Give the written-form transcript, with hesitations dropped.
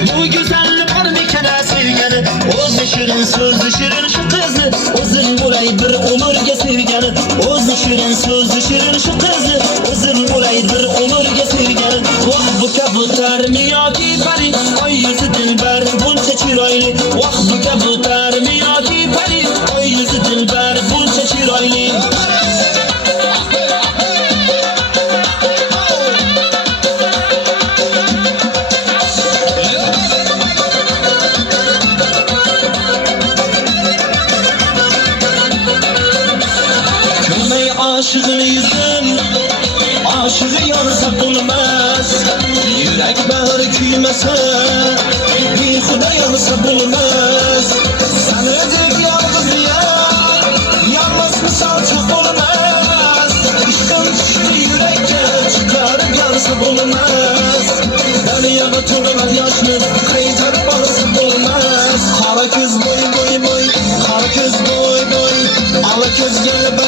Bu güzel var mikene sevgeni, o'zi shirin so'zli shirin shu qizni o'zim bo'lay bir umrga sevgani, o'zi shirin so'zli shirin shu qizni o'zim bo'lay bir umrga sevgani. Voh bu kabutarmi yoki pari, oy yuzi dilbar buncha chiroyli. Voh bu kabutarmi yoki pari, oy yuzi dilbar buncha chiroyli. Aşığın yüzüm, aşığı yansa bulmaz. Yürek bağrı küymese, bir huda yansa bulmaz. Sen ödük yalnız ya, yalnız misal çok olmaz. İşkın düştü yürekte, çıkar yansa bulmaz. Deryaga tolmaz yaşlı, kaytarıp alsa bulmaz. Kara köz boy boy boy, kara köz boy boy, ala köz gelip